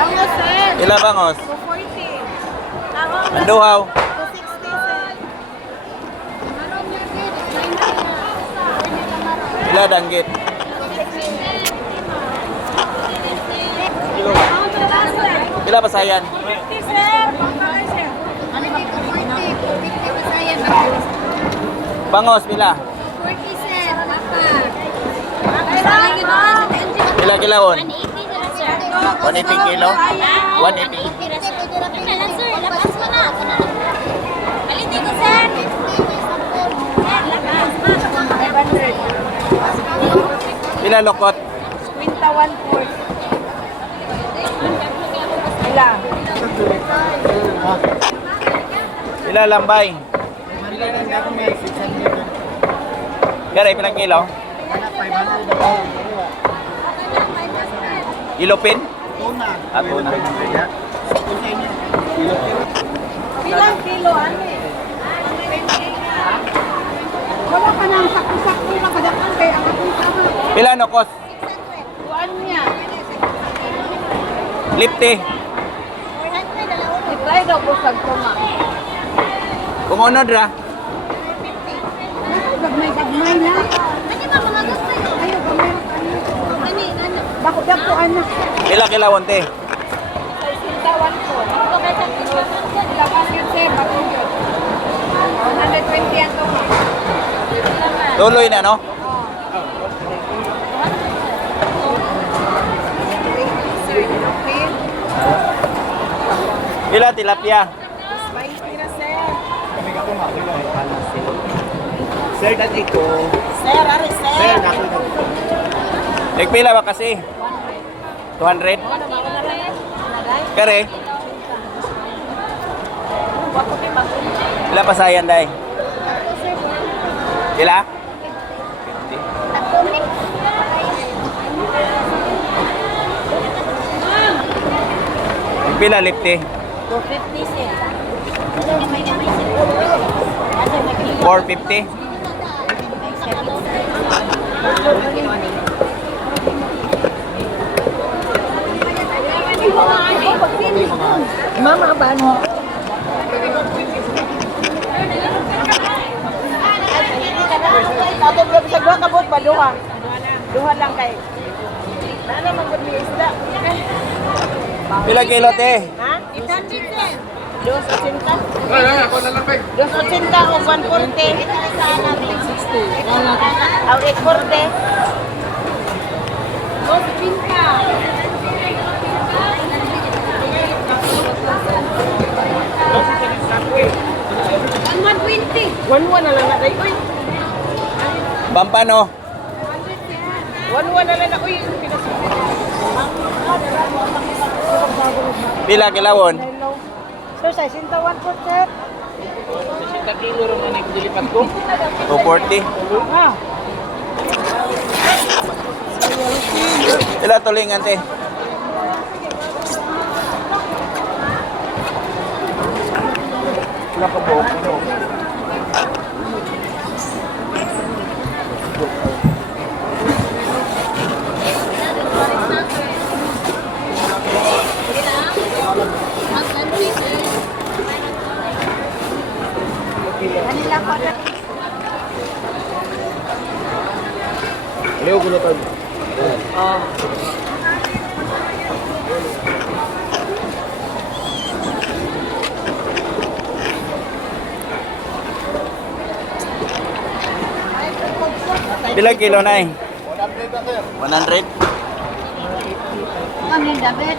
Bangos, sir. Ila bangos? 240. Anduhaw? 260, sir. Ila danggit? Kilo. Ila pasayan? 50, sir. Bangos, pila? 40, sir. Pila kilawon? 180 kilo? 180. Pila lokot? 21 Ila. Pila lambay? Gari, pilang kilo? Ilopin? At tuna. Bilang kilo, ano eh? Wala ka nang sakto-sakto na kadakal kaya ang akong sama. Pila nokos? Kuan niya. Lipte? I-try daw po sa tuma. Kumunod ra? Gagmay na. Ayaw, gagmay. Bakit po anak? Pila kilawon te? Sa isintawan ko. Labas yun sir, bakit yun? 120 ang tuma. Tuloy na no? Pila tilapia? Sir, dati ko. Sir, ari sir. Sir, dati ko. Nagpila ba kasi? 200? Kare? Pila pasayan day? Pila? 50. Pila lipte? 250 sir. 450? Mama ba ano? Ato grab sa duha kabot pa duha. Duha lang kay. Ano man gud mi isda? Pila kilo te? Ha? 800 sir. 280. Ako na lang peg. 280 o 140. Sana 360. Aw 840. 120 na lang na day. Uy. Pampano? 1 na lang na uy. Pila kilawon? Sir, sa 101 po, sir. 60 kilo rin na nagdilipat ko. 240? Ha? Pila tulingan te? Pila ka po? Kanila ko na. Ayaw ko na tayo. Pila kilo na eh? 100? Kami David.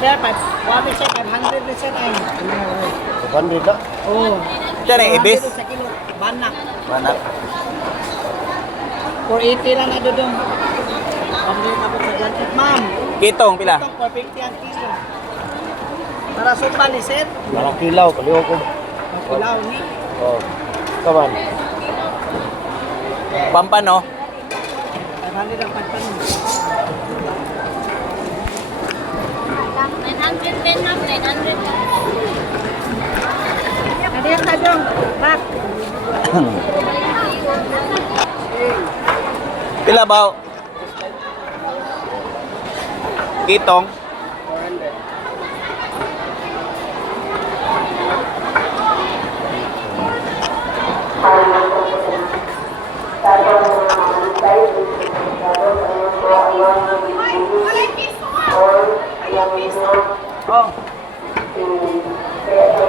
Sir, wala siya 500 na sir ay. 100 na? Oo. Diyan eh, ibis? Sa kilo. Banak. Banak. 480 lang na dudong. Kami na po sa gantit, ma'am. Kitong pila? Itong 450 ang kilo. Para supa ni sir. Parang kilaw, kaliwa ko. Ang kilaw ni. Oh. Kaman. Pampano? 500 ang pagtanong. 910 ma'am, 900. Kadiyan ka dong. Bak. Pila ba? Kitong. Oh.